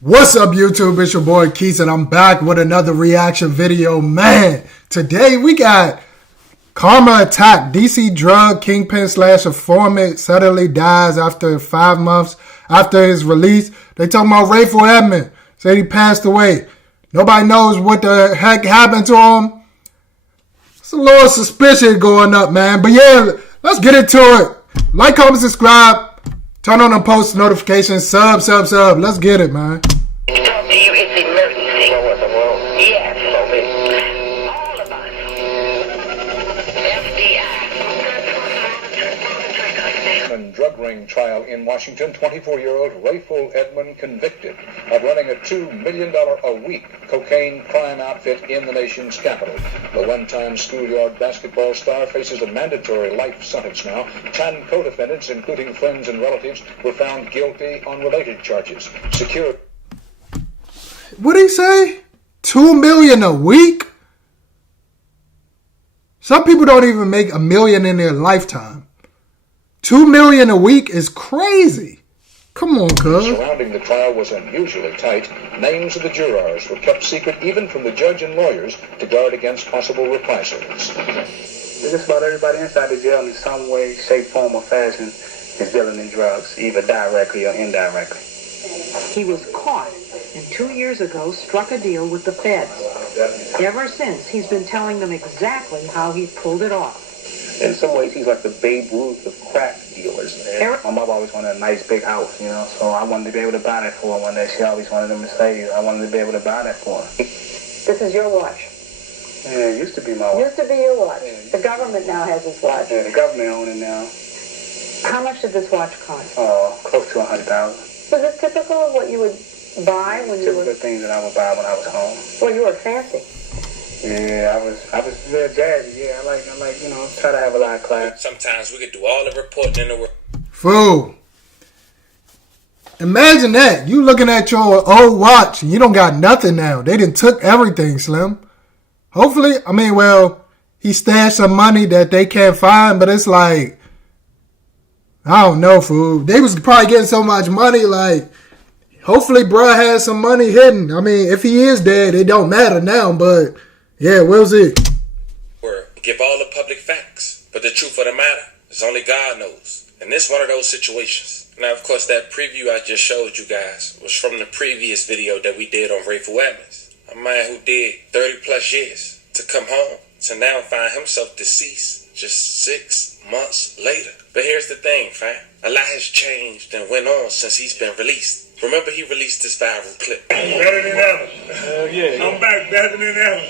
What's up, YouTube? It's your boy Keith, and I'm back with another reaction video. Man, today we got Karma Attack. DC drug kingpin slash informant suddenly dies after 5 months after his release. They talking about Rayful Edmond. Said he passed away. Nobody knows what the heck happened to him. It's a little suspicion going up, man. But yeah, let's get into it. Like, comment, subscribe. Turn on the post notifications. Sub. Let's get it, man. It's emergency. Yes. All of us. FBI. Drug ring trial in Washington. 24-year-old Rayful Edmond convicted of running a $2 million a week cocaine crime outfit in the nation's capital. The one-time schoolyard basketball star faces a mandatory life sentence now. 10 co-defendants, including friends and relatives, were found guilty on related charges. Security. What'd he say? $2 million a week? Some people don't even make $1 million in their lifetime. $2 million a week is crazy. Come on, cuz. Surrounding the trial was unusually tight. Names of the jurors were kept secret even from the judge and lawyers to guard against possible reprisals. Just about everybody inside the jail in some way, shape, form, or fashion is dealing in drugs, either directly or indirectly. He was caught and 2 years ago struck a deal with the feds. Ever since, he's been telling them exactly how he pulled it off. In some ways, he's like the Babe Ruth of crack dealers. My mother always wanted a nice big house, so I wanted to be able to buy that for her one day. She always wanted a Mercedes. I wanted to be able to buy that for her. This is your watch. Yeah, it used to be my watch. Used to be your watch. Yeah. The government now has this watch. Yeah, the government owns it now. How much did this watch cost? Close to $100,000. Was this typical of what you would buy when you were... Typical things that I would buy when I was home. Well, you were fancy. Yeah, I was real jazzy. Yeah, I like, try to have a lot of class. Sometimes we could do all the reporting in the world. Fool. Imagine that. You looking at your old watch and you don't got nothing now. They done took everything, Slim. Hopefully, he stashed some money that they can't find, but it's like, I don't know, fool. They was probably getting so much money, like, hopefully bruh has some money hidden. If he is dead, it don't matter now, but yeah, we'll see. Give all the public facts, but the truth of the matter is only God knows. And this one of those situations. Now, of course, that preview I just showed you guys was from the previous video that we did on Rayful Edmonds. A man who did 30 plus years to come home to now find himself deceased just 6 months later. But here's the thing, fam. A lot has changed and went on since he's been released. Remember, he released this viral clip. Better than ever. Yeah. I'm back better than ever.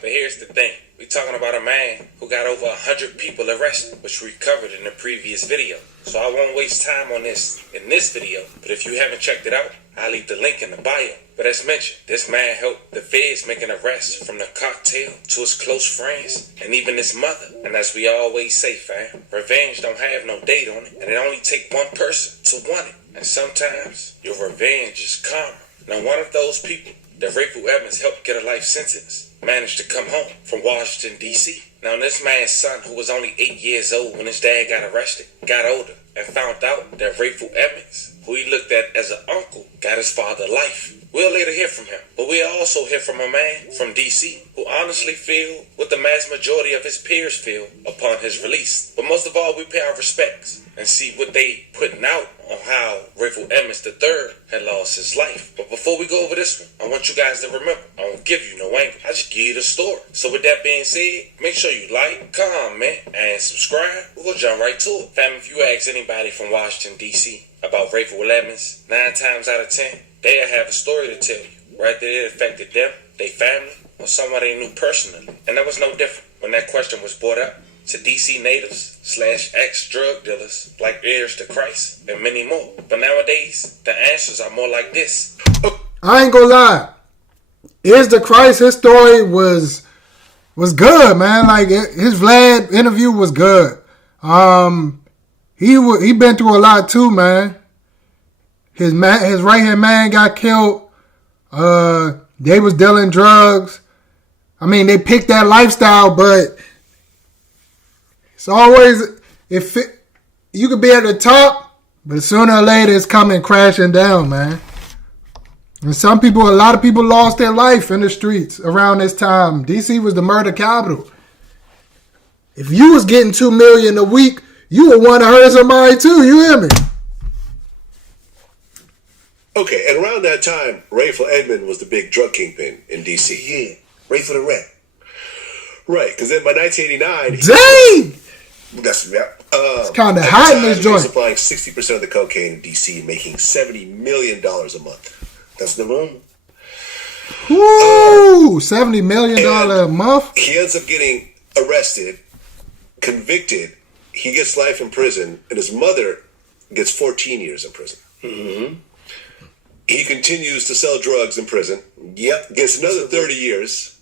But here's the thing. We're talking about a man who got over 100 people arrested, which we covered in the previous video. So I won't waste time on this in this video. But if you haven't checked it out, I'll leave the link in the bio. But as mentioned, this man helped the feds make an arrest from the cocktail to his close friends and even his mother. And as we always say, fam, revenge don't have no date on it. And it only take one person to want it. And sometimes your revenge is karma. Now, one of those people that Rayful Edmonds helped get a life sentence managed to come home from Washington, D.C. Now, this man's son, who was only 8 years old when his dad got arrested, got older and found out that Rayful Edmonds, who he looked at as an uncle, got his father life. We'll later hear from him, but we'll also hear from a man from D.C. who honestly feel what the mass majority of his peers feel upon his release. But most of all, we pay our respects and see what they putting out on how Rayful Edmonds III had lost his life. But before we go over this one, I want you guys to remember, I won't give you no angle, I just give you the story. So with that being said, make sure you like, comment, and subscribe. We'll jump right to it. Fam, if you ask anybody from Washington, D.C. about Rayful Edmonds, 9 times out of 10, they'll have a story to tell you. Right there, it affected them, their family, or someone they knew personally. And that was no different when that question was brought up to DC natives / ex-drug dealers like heirs to Christ and many more. But nowadays, the answers are more like this. I ain't gonna lie. Heirs to Christ, his story was good, man. Like, his Vlad interview was good. He been through a lot too, man. His right-hand man got killed. They was dealing drugs. They picked that lifestyle, but it's always, you could be at the top, but sooner or later it's coming crashing down, man. And a lot of people lost their life in the streets around this time. DC was the murder capital. If you was getting $2 million a week, you would want to hurt somebody too. You hear me? Okay, and around that time, Rayful Edmond was the big drug kingpin in DC. Yeah, Rayful the Rat. Right, because then by 1989, Dang! That's It's kind of hot in this he was joint. supplying 60% of the cocaine in DC, making $70 million a month. That's the room. Woo! $70 million a month? He ends up getting arrested, convicted. He gets life in prison, and his mother gets 14 years in prison. Mm-hmm. He continues to sell drugs in prison. Yep. Gets another 30 years.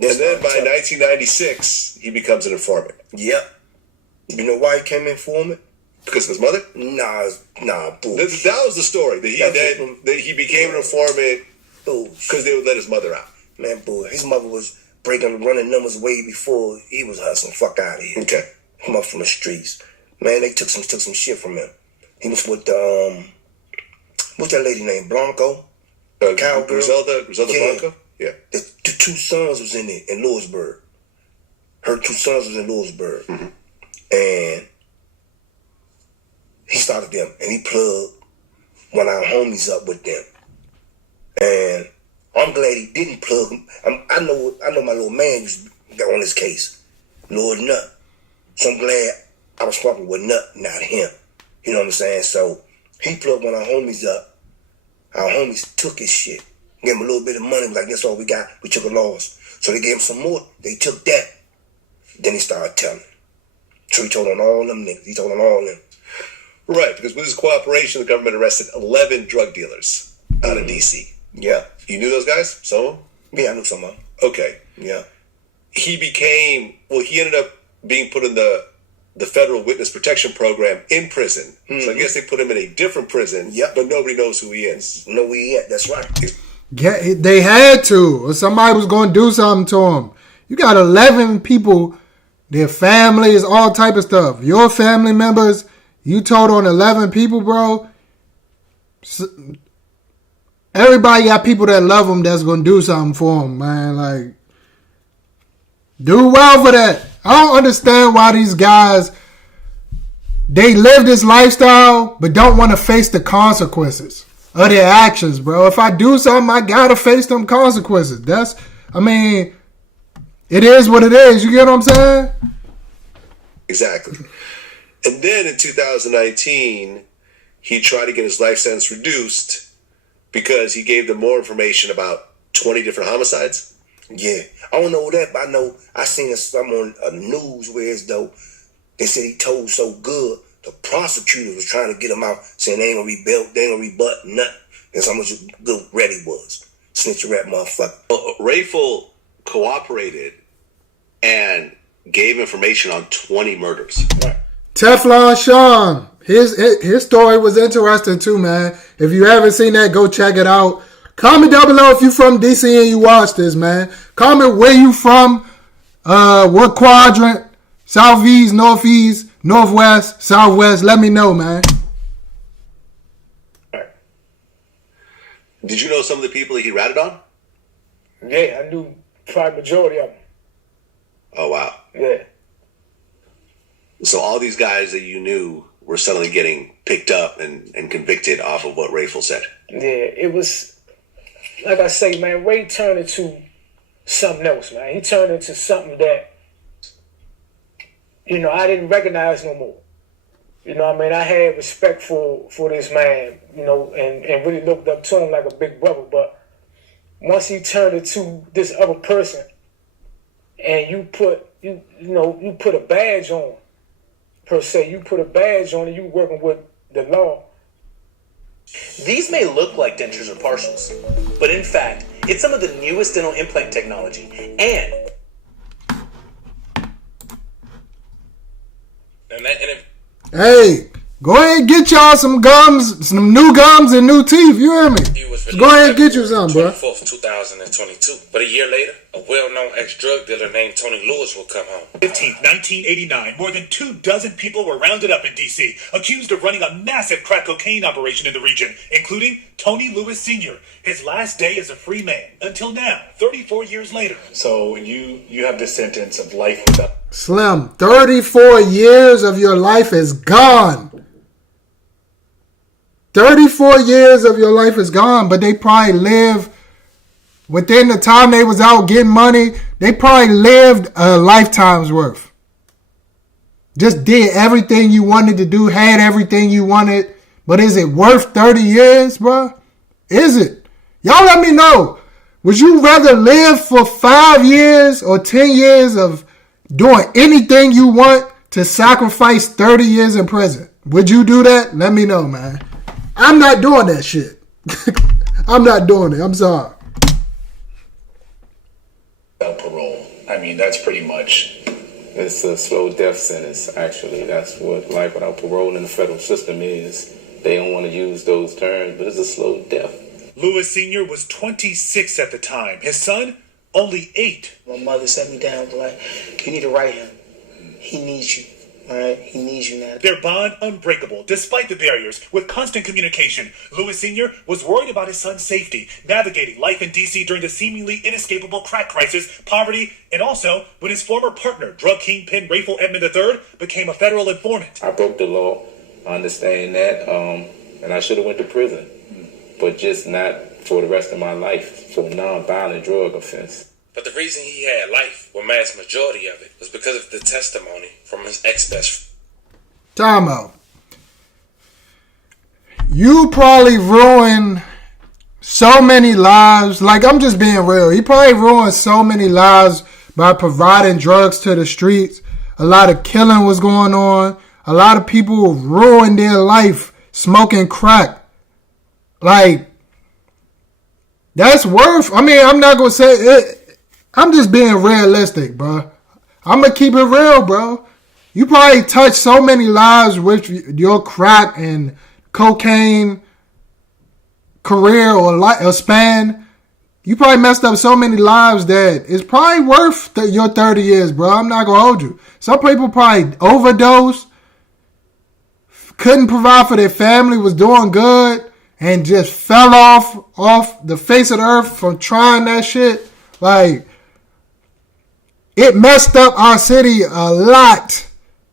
That's And then what by I'm telling 1996, he becomes an informant. you. Yep. You know why he came in for me? Because of his mother? Nah, bullshit. That was the story. That he became an informant Bullshit. because they would let his mother out. Man, boy, his mother was running numbers way before he was hustling. Fuck out of here. Okay. Come up from the streets. Man, they took some shit from him. He was with what's that lady named Blanco? Cowgirl. Griselda Yeah. Blanco? Yeah. The two sons was in it in Lewisburg. Her two sons was in Lewisburg. Mm-hmm. And he started them and he plugged one of our homies up with them. And I'm glad he didn't plug him. I know my little man was on this case, Lord Nut. So I'm glad I was fucking with Nut, not him. You know what I'm saying? So he plugged one of our homies up. Our homies took his shit. Gave him a little bit of money. Was like, that's all we got. We took a loss. So they gave him some more. They took that. Then he started telling. So he told on all them niggas. He told on all them. Right, because with his cooperation, the government arrested 11 drug dealers out of D.C. Yeah. You knew those guys? Some of them? Yeah, I knew some of them. Okay. Yeah. He ended up being put in the federal witness protection program in prison. Mm-hmm. So I guess they put him in a different prison, Yep. but nobody knows who he is. Know where he at. That's right. They had to, or somebody was going to do something to him. You got 11 people, their families, all type of stuff. Your family members, you told on 11 people, bro. Everybody got people that love him that's going to do something for him, man. Like, do well for that. I don't understand why these guys, they live this lifestyle but don't want to face the consequences of their actions, bro. If I do something, I got to face them consequences. It is what it is. You get what I'm saying? Exactly. And then in 2019, he tried to get his life sentence reduced because he gave them more information about 20 different homicides. Yeah. I don't know that, but I know I seen something on the news where as though they said he told so good, the prosecutor was trying to get him out, saying they ain't gonna rebut nothing. That's how much good red he was. Snitch rat motherfucker. Rayful cooperated and gave information on 20 murders. Teflon Sean. His story was interesting too, man. If you haven't seen that, go check it out. Comment down below if you from DC and you watch this, man. Comment where you from, what quadrant, southeast, northeast, northwest, southwest. Let me know, man. Did you know some of the people that he ratted on? Yeah, I knew probably majority of them. Oh, wow. Yeah. So all these guys that you knew were suddenly getting picked up and convicted off of what Rayful said. Yeah, it was, like I say, man, Ray turned into something else, man. He turned into something that, I didn't recognize no more. I had respect for this man, and really looked up to him like a big brother. But once he turned into this other person, and you put a badge on, per se, you put a badge on and you working with the law. These may look like dentures or partials, but in fact, it's some of the newest dental implant technology. And Hey, go ahead and get y'all some gums, some new gums and new teeth. You hear me? Go ahead and get you some, bro. 24th, 2022. But a year later, a well-known ex-drug dealer named Tony Lewis would come home. 15th, 1989, more than 24 people were rounded up in D.C., accused of running a massive crack cocaine operation in the region, including Tony Lewis Sr., his last day as a free man, until now, 34 years later. So you have this sentence of life without... Slim, 34 years of your life is gone. 34 years of your life is gone, but they probably lived, within the time they was out getting money, they probably lived a lifetime's worth. Just did everything you wanted to do, had everything you wanted, but is it worth 30 years, bro? Is it? Y'all let me know. Would you rather live for 5 years or 10 years of doing anything you want to sacrifice 30 years in prison? Would you do that? Let me know, man. I'm not doing that shit. I'm not doing it. I'm sorry. Without parole. I mean, that's pretty much... It's a slow death sentence, actually. That's what life without parole in the federal system is. They don't want to use those terms, but it's a slow death. Lewis Sr. was 26 at the time. His son, only 8. My mother sat me down, like, you need to write him. He needs you. All right, he needs you now. Their bond unbreakable, despite the barriers. With constant communication, Lewis Sr. was worried about his son's safety, navigating life in D.C. during the seemingly inescapable crack crisis, poverty, and also when his former partner, drug kingpin Rayful Edmond III, became a federal informant. I broke the law. I understand that, and I should have went to prison, but just not for the rest of my life for a non-violent drug offense. But the reason he had life, or mass majority of it, was because of the testimony from his ex-best friend. Time out. You probably ruined so many lives. Like, I'm just being real. He probably ruined so many lives by providing drugs to the streets. A lot of killing was going on. A lot of people ruined their life smoking crack. Like, that's worth... I mean, I'm not going to say it. I'm just being realistic, bro. I'm going to keep it real, bro. You probably touched so many lives with your crack and cocaine career or span. You probably messed up so many lives that it's probably worth your 30 years, bro. I'm not going to hold you. Some people probably overdosed, couldn't provide for their family, was doing good, and just fell off the face of the earth from trying that shit. Like, it messed up our city a lot.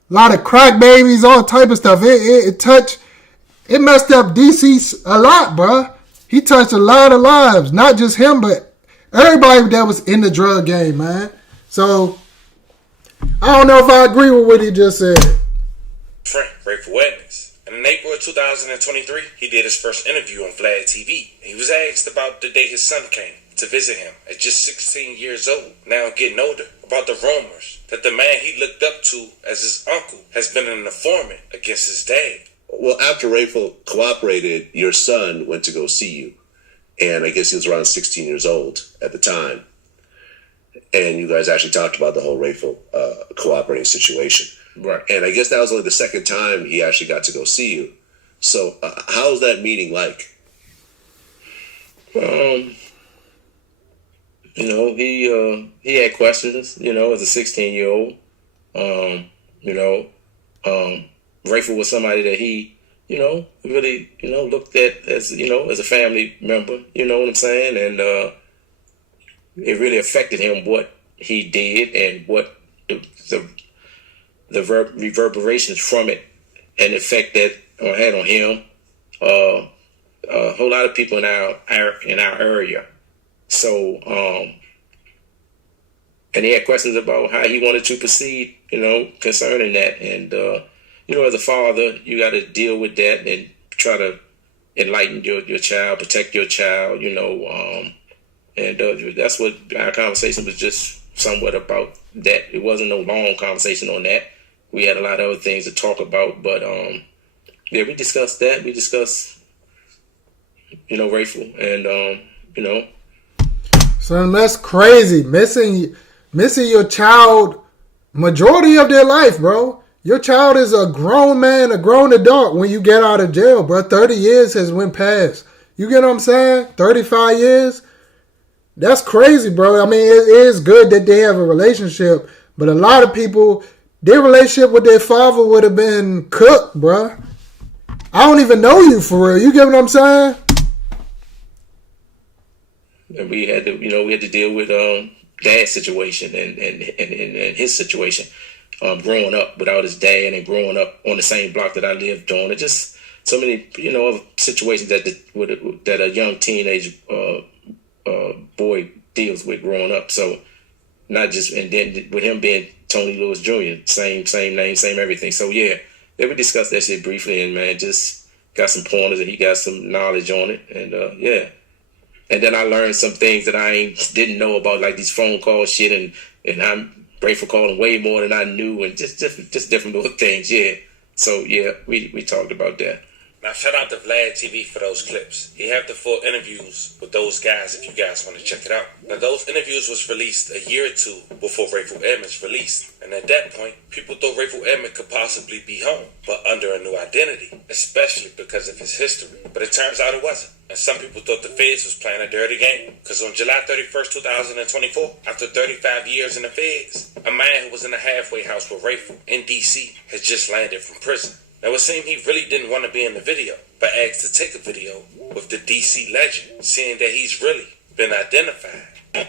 A lot of crack babies, all type of stuff. It messed up DC a lot, bro. He touched a lot of lives. Not just him, but everybody that was in the drug game, man. So, I don't know if I agree with what he just said. Frank, Rayful Edmonds. And in April of 2023, he did his first interview on Vlad TV. He was asked about the day his son came to visit him at just 16 years old, now getting older, about the rumors that the man he looked up to as his uncle has been an informant against his dad. Well, after Rayful cooperated, your son went to go see you. And I guess he was around 16 years old at the time. And you guys actually talked about the whole Rayful cooperating situation. Right. And I guess that was only the second time he actually got to go see you. So how was that meeting like? You know, he had questions, you know, as a 16-year-old. Rayful was somebody that he, you know, really, you know, looked at as, you know, as a family member, you know what I'm saying? And it really affected him what he did and what the reverberations from it and the effect that had on him. A whole lot of people in our area. So, and he had questions about how he wanted to proceed, you know, concerning that. And, you know, as a father, you got to deal with that and try to enlighten your child, protect your child, you know. And that's what our conversation was, just somewhat about that. It wasn't no long conversation on that. We had a lot of other things to talk about, but yeah, we discussed that. We discussed, you know, Rayful, and you know. Son, that's crazy. Missing your child majority of their life, bro. Your child is a grown man, a grown adult when you get out of jail, bro. 30 years has went past. You get what I'm saying? 35 years. That's crazy, bro. I mean, it is good that they have a relationship, but a lot of people, their relationship with their father would have been cooked, bro. I don't even know you for real. You get what I'm saying? And we had to, deal with dad's situation and his situation, growing up without his dad and growing up on the same block that I lived on. It just so many, other situations that a young teenage boy deals with growing up. So not just, and then with him being Tony Lewis Jr., same name, same everything. So yeah, we discussed that shit briefly, and man, just got some pointers, and he got some knowledge on it, and yeah. And then I learned some things that I didn't know about, like these phone call shit, and I'm grateful calling way more than I knew, and just different little things, yeah. So yeah, we talked about that. Now, shout out to Vlad TV for those clips. He have the full interviews with those guys if you guys want to check it out. Now, those interviews was released a year or two before Rayful Edmond's released. And at that point, people thought Rayful Edmond could possibly be home, but under a new identity, especially because of his history. But it turns out it wasn't. And some people thought the feds was playing a dirty game. Because on July 31st, 2024, after 35 years in the feds, a man who was in a halfway house with Rayful in D.C. has just landed from prison. Now, it seemed he really didn't want to be in the video, but asked to take a video with the DC legend, seeing that he's really been identified. And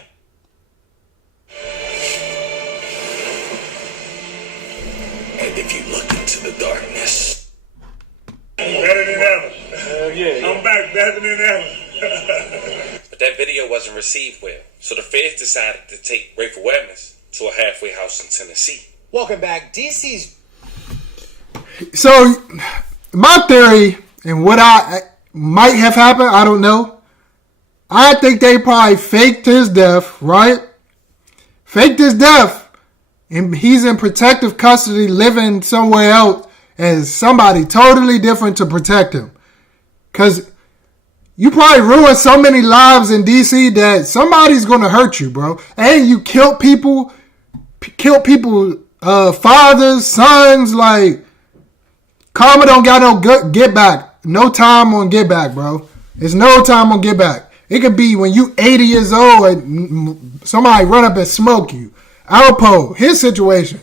if you look into the darkness, better than ever. Yeah. I'm back better than ever. But that video wasn't received well, so the feds decided to take Rayful Edmonds to a halfway house in Tennessee. Welcome back. DC's. So, my theory and what I might have happened, I don't know. I think they probably faked his death, right? Faked his death. And he's in protective custody, living somewhere else as somebody totally different to protect him. Because you probably ruined so many lives in DC that somebody's going to hurt you, bro. And you killed people, fathers, sons, like... Karma don't got no good get back. No time on get back, bro. There's no time on get back. It could be when you 80 years old and somebody run up and smoke you. Alpo, his situation.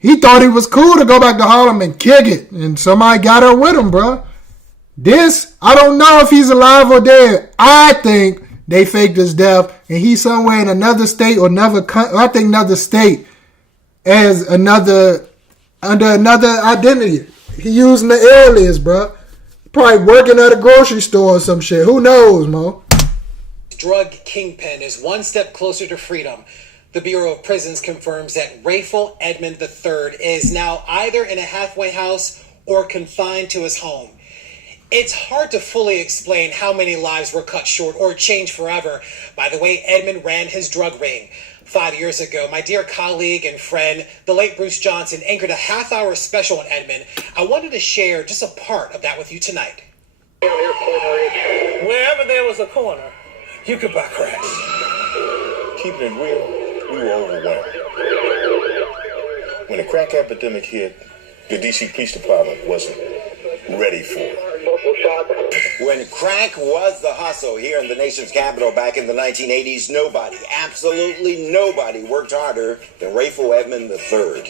He thought it was cool to go back to Harlem and kick it. And somebody got her with him, bro. This, I don't know if he's alive or dead. I think they faked his death and he's somewhere in another state or another state as another... under another identity. He using the alias, bro. Probably working at a grocery store or some shit. Who knows, Mo? Drug kingpin is one step closer to freedom. The Bureau of Prisons confirms that Rayful Edmond III is now either in a halfway house or confined to his home. It's hard to fully explain how many lives were cut short or changed forever by the way Edmond ran his drug ring. 5 years ago, my dear colleague and friend, the late Bruce Johnson, anchored a half-hour special on Edmond. I wanted to share just a part of that with you tonight. Wherever there was a corner, you could buy crack. Keeping it real, we were overwhelmed. When the crack epidemic hit, the DC Police Department wasn't ready for it. When crack was the hustle here in the nation's capital back in the 1980s, nobody, absolutely nobody, worked harder than Rayful Edmond III.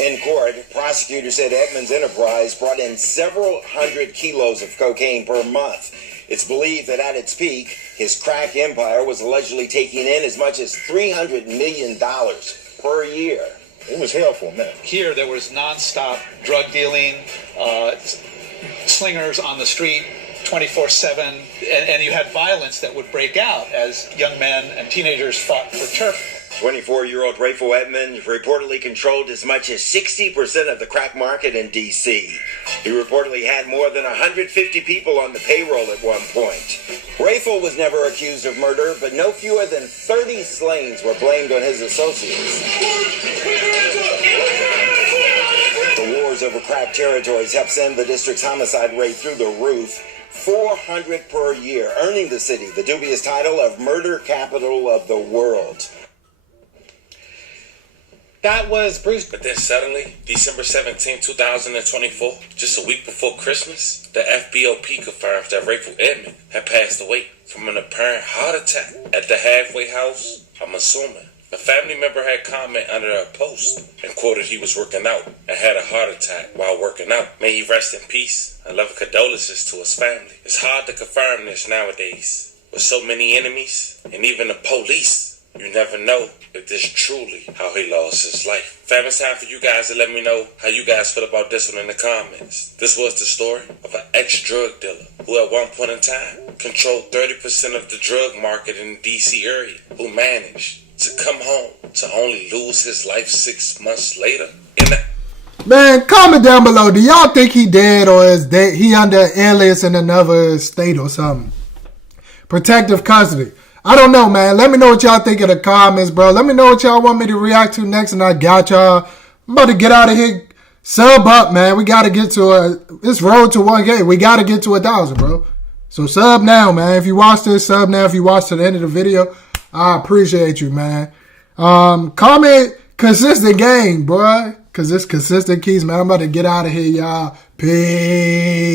In court, prosecutors said Edmond's enterprise brought in several hundred kilos of cocaine per month. It's believed that at its peak, his crack empire was allegedly taking in as much as $300 million per year. It was hell for a minute. Here, there was nonstop drug dealing, slingers on the street 24/7, and you had violence that would break out as young men and teenagers fought for turf. 24-year-old Rayful Edmond reportedly controlled as much as 60% of the crack market in D.C. He reportedly had more than 150 people on the payroll at one point. Rayful was never accused of murder, but no fewer than 30 slayings were blamed on his associates. The wars over crack territories helped send the district's homicide rate through the roof. 400 per year, earning the city the dubious title of murder capital of the world. That was Bruce. But then suddenly, December 17, 2024, just a week before Christmas, the FBOP confirms that Rayful Edmond had passed away from an apparent heart attack at the halfway house, I'm assuming. A family member had commented under a post and quoted he was working out and had a heart attack while working out. May he rest in peace and love condolences to his family. It's hard to confirm this nowadays. With so many enemies and even the police, you never know if this truly how he lost his life. Fam, it's time for you guys to let me know how you guys feel about this one in the comments. This was the story of an ex-drug dealer who at one point in time controlled 30% of the drug market in the DC area, who managed to come home to only lose his life 6 months later. Man, comment down below. Do y'all think he dead, or is he under alias in another state or something? Protective custody. I don't know, man. Let me know what y'all think in the comments, bro. Let me know what y'all want me to react to next, and I got y'all. I'm about to get out of here. Sub up, man. We got to get to this road to 1K. We got to get to 1,000, bro. So sub now, man. If you watch this, sub now. If you watch to the end of the video, I appreciate you, man. Comment consistent game, boy. Because it's consistent keys, man. I'm about to get out of here, y'all. Peace.